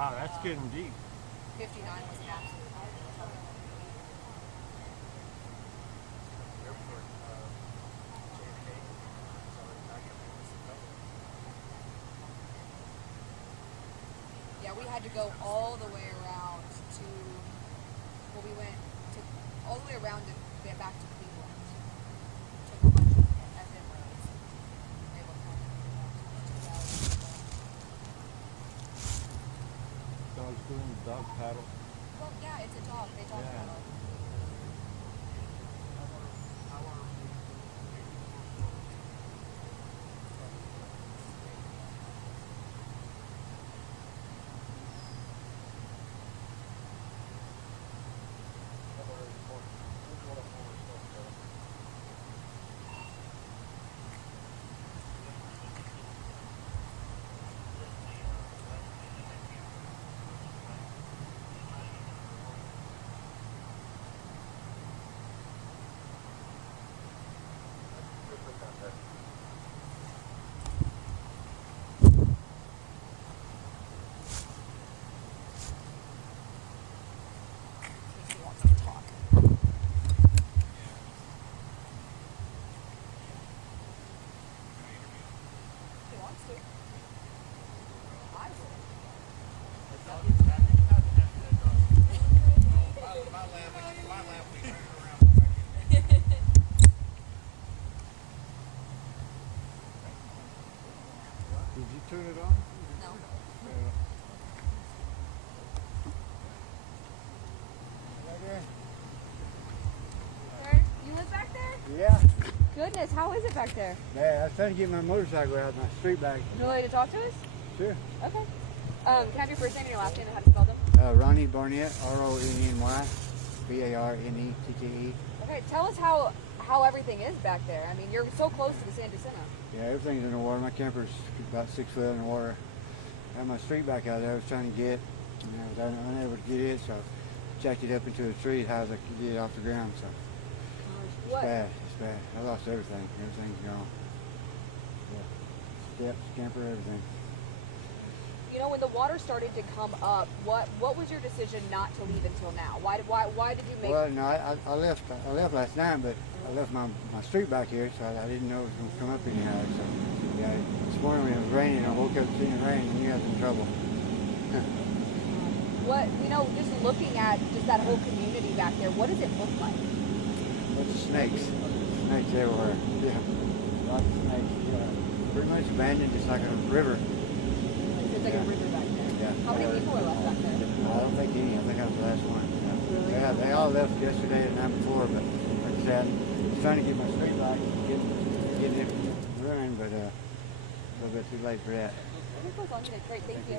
Wow, that's getting deep. 59 was an absolute high. Yeah, we had to go all the way around to, well, we went to all the way around and get back to Cleveland. Took a bunch of FM roads. They were kind of Dog's doing the dog paddle. well, yeah, it's a dog. They dog Yeah. paddle. He wants to talk. He wants to. I will. Did you turn it on? No. Yeah. Where? You live back there? Yeah, Goodness, how is it back there? man, I was trying to get my motorcycle out of my street bag. You willing to talk to us? Sure. Okay. Can I have your first name and your last name and how to spell them? Ronnie Barnett, R-O-N-N-Y, B-A-R-N-E-T-T-E. Okay, tell us how everything is back there. I mean, you're so close to the San Jacinto. Yeah, everything's in the water. My camper's about 6 foot in the water. I had my street back out there I was trying to get, and I was unable to get it, so I jacked it up into a tree as high as I could get it off the ground. So it's What? bad. It's bad. I lost everything. Everything's gone. Yeah. Steps, camper, everything. You know, when the water started to come up, what was your decision not to leave until now? Why did you make? Well, no, I left last night, but I left my street back here, so I didn't know it was going to come up anyhow. So yeah, this morning when it was raining, I woke up seeing it rain, and you had some trouble. What, you know, just looking at just that whole community back there, what does it look like? Lots of snakes everywhere. Yeah, lots of snakes. Yeah, pretty much abandoned, just like a river. It's like a river back there. Yeah. How many people are left back there? I don't think any. I think I was the last one. Really? Yeah, they all left yesterday and the night before, but like I said, I was trying to get my street back, get it running, but a little bit too late for that. Great, thank you.